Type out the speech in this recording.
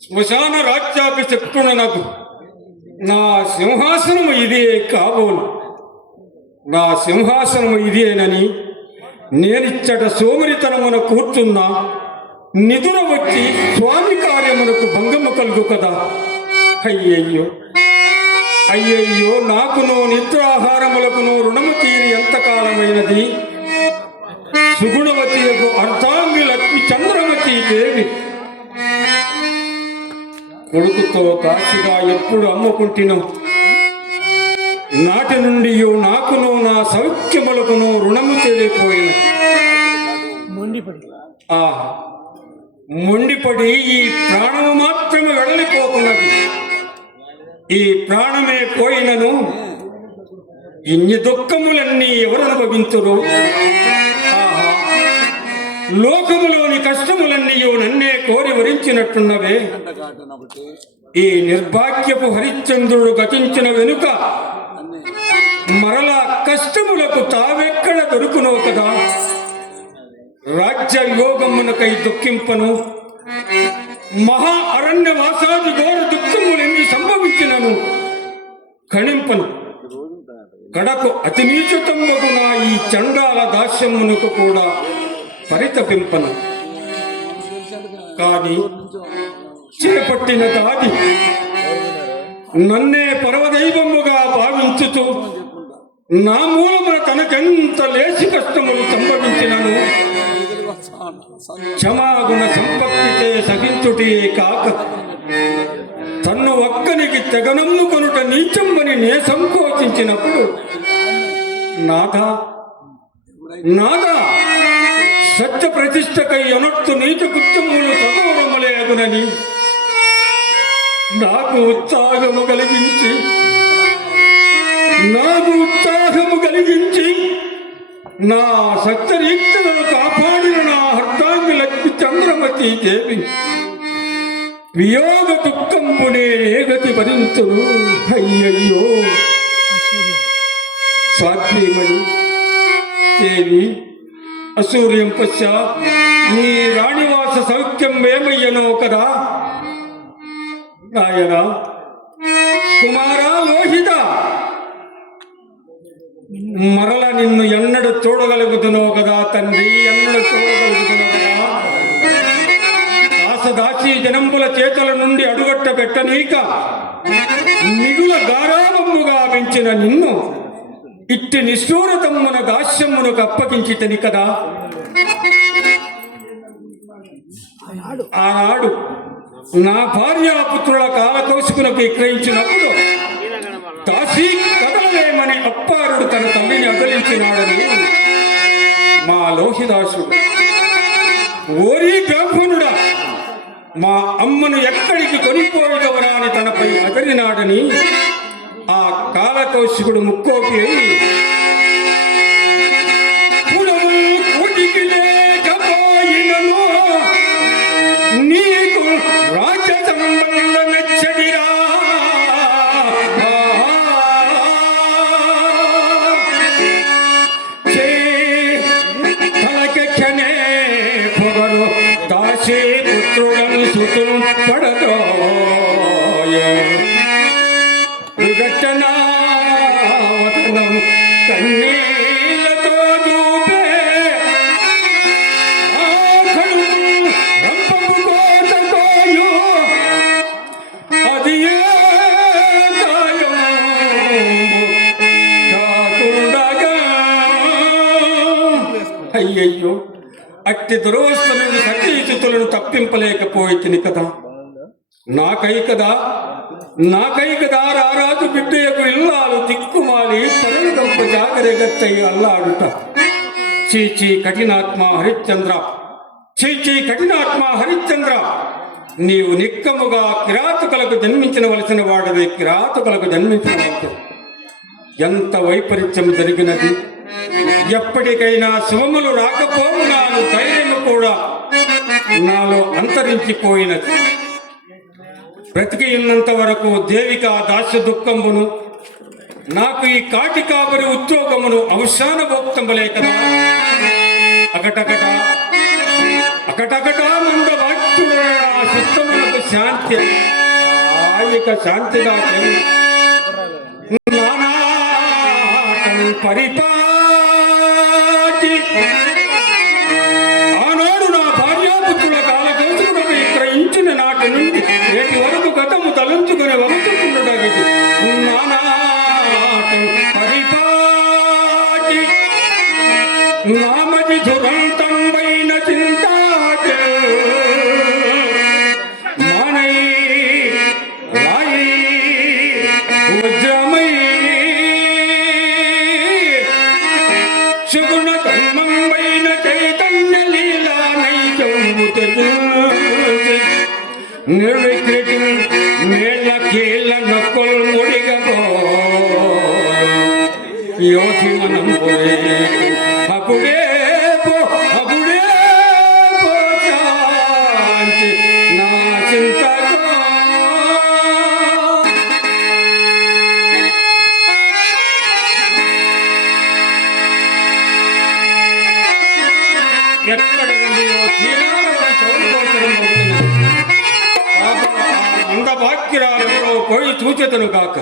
శ్మశాన రాజ్యాభిషక్తుడనకు నా సింహాసనము ఇదే కాబోలు. నా సింహాసనము ఇదేనని నేనిచ్చట సోమరితనమున కూర్చున్నా నిదుర వచ్చి స్వామి కార్యమునకు భంగము కలుగు కదా. అయ్యయ్యో అయ్యయ్యో, నాకును నిద్రాహారములకును రుణము తీరి ఎంతకాలమైనది. సుగుణవతియకు అర్ధాంగి లక్ష్మి చంద్రమతి దేవి కొడుకుతో దాసిగా ఎప్పుడు అమ్ముకుంటున్నాం. నాటి నుండి నాకును నా సౌఖ్యములకును రుణము తెలియపోయిన మొండిపడి ఈ ప్రాణము మాత్రమే వెడలిపోకున్నది. ఈ ప్రాణమే పోయినను ఇన్ని దుఃఖములన్నీ ఎవరు అనుభవింతురు? లోకములోని కష్టములన్నీ నన్నే కోరి వరించినట్టున్నవే. ఈ నిర్భాగ్యపు హరిశ్చంద్రుడు గతించిన వెనుక మరలా కష్టములకు తావెక్కడ దొరుకునో కదా. రాజ్య యోగమునకై దుఃఖింపను, మహా అరణ్యవాసాది ఘోర దుఃఖములెన్ని సంభవించినను కణింపను. కడకు అతి నీచుతమ్మకు నా ఈ చండాల దాస్యమునకు కూడా పరితపింపను. కాని చేపట్టిన దాది నన్నే పరమదైవముగా భావించుతూ నా మూలమున తనకెంత లేచి కష్టములు సంభవించినను క్షమాగుణ సంపత్తితే సహించుటే కాక తన్ను ఒక్కనికి తెగనమ్ముకొనుట నీచమ్మని నే సంకోచించినప్పుడు నాథా నాథా సత్య ప్రతిష్టకై అనొట్టు నీచ కృత్యములు సదూరములేగునని నాకు ఉత్సాహము కలిగించి నా సత్యరీక్తలను కాపాడిన నా హర్తాంగి లక్ష్మి చంద్రమతి దేవి వియోగ దుఃఖంబునే గతి భరించును. అయ్యయ్యో స్వాత్మీమణి దేవి, అసూర్యం పశ్చాత్ నీ రాణివాస సౌఖ్యం ఏమయ్యనో కదా. నాయన కుమారా లోహిత, మరల నిన్ను ఎన్నడు చూడగలుగుతునో కదా తండ్రి, ఎన్నడు చూడగలుగుతునో కదా. దాసదాసి జనంబుల చేతుల నుండి అడుగట్ట పెట్టనీక మిగుల గారాభముగా పెంచిన నిన్ను ఇట్టి నిష్ఠూరతమ్మున దాస్యమునకు అప్పగించితని కదా. ఆనాడు నా భార్యాపుత్రుల కాలకౌశికులకు విక్రయించినప్పుడు దాసి కదలలేమని అప్పారుడు తన తల్లిని అగలించినాడని మా లోహిదాసుడు, ఓరీ బ్రాహ్మణుడా మా అమ్మను ఎక్కడికి కొనిపోయేదవరా అని తనపై అగరినాడని ఆ కాలకౌశికుడు ముక్కోపి అయి నీకు రాజ్య సంబంధం నచ్చడిరా, తలకెక్కనే పొగరు దాసే పుత్రులను సుతులు పడతో ఘటనావతనం కన్నీళ్లతో చూపే రంపము కోతకోయు అది ఏ గాయం కాకుండగా. అయ్యయ్యో, అట్టి దురవస్థలను సతీచితులను తప్పింపలేకపోయితిని కదా. నాకై కదా రారాజు బిడ్డయకు ఇల్లాలు దిక్కుమాలి పరగంప జాగరేగత్తై అల్లాడుట. చీచీ కఠినాత్మ హరిశ్చంద్ర, చీచీ కఠినాత్మ హరిశ్చంద్ర, నీవు నిక్కముగా కిరాతకులకు జన్మించవలసిన వాడివి. కిరాతకులకు జన్మించిన వాడు ఎంత వైపరీత్యం జరిగినది. ఎప్పటికైనా శుభములు రాకపోవునాను ధైర్యము కూడా నాలో అంతరించిపోయినది. బ్రతికి ఉన్నంత వరకు దేవిక దాస్య దుఃఖమును, నాకు ఈ కాటి కాబరి ఉద్యోగమును అవసాన భోక్తంబలే కదా. అకటకట మంద వాక్యుడు చిత్తమునకు శాంతి ఇక శాంతిగా నానాటం పరిపాటి ఆనాడు నా భార్యాపుత్రుల కాల తెలుసుకుని విక్రయించిన నాటి నుండి నేటి వరకు గతము తలంచుకుని వంచుకున్నది నానాటం పరిపాటి నామది దురంతం వైన చింత మానై రాయి వజ్రమై సుగుణ ధర్మం వైన చైతన్య లీలా నైజముత నిర్వికృతి మేళ కీళ్ళ నొక్కలు ముడిగో యోధి మనం పోయే అప్పుడే అప్పుడే శాంతి నా చింతగా ఎక్కడ ఉందో తీరాలని అందభాగ్యురాలలో పోయి చూచెదను గాక.